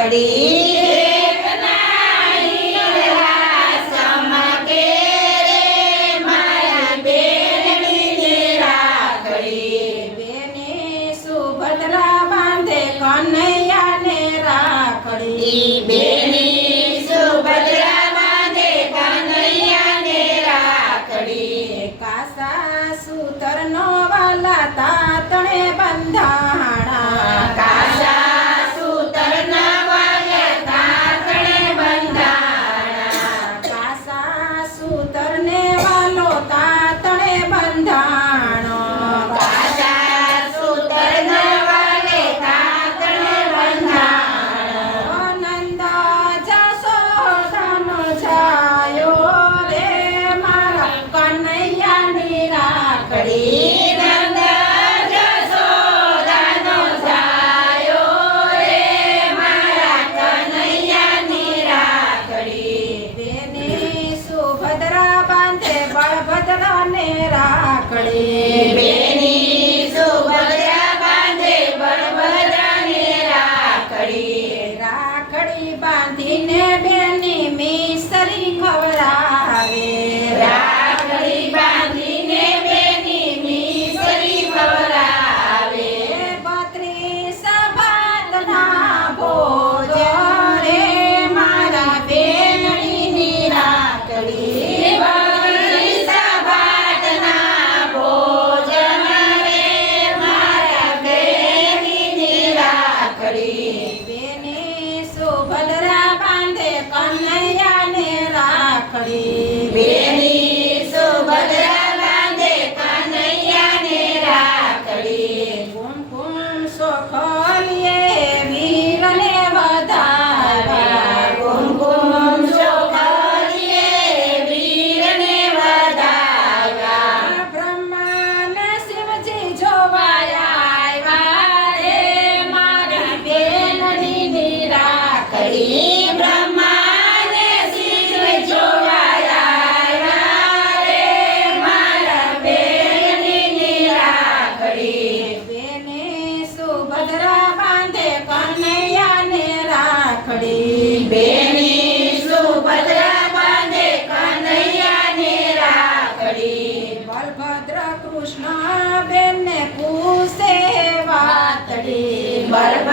Ready? રાખડી. પધરા બાંધે કનૈયાને રાખડી. બેની સુભદ્રા બાંધે કનૈયાને રાખડી. બલભદ્ર કૃષ્ણ બેનને કુસે વાતડી. બલભદ્ર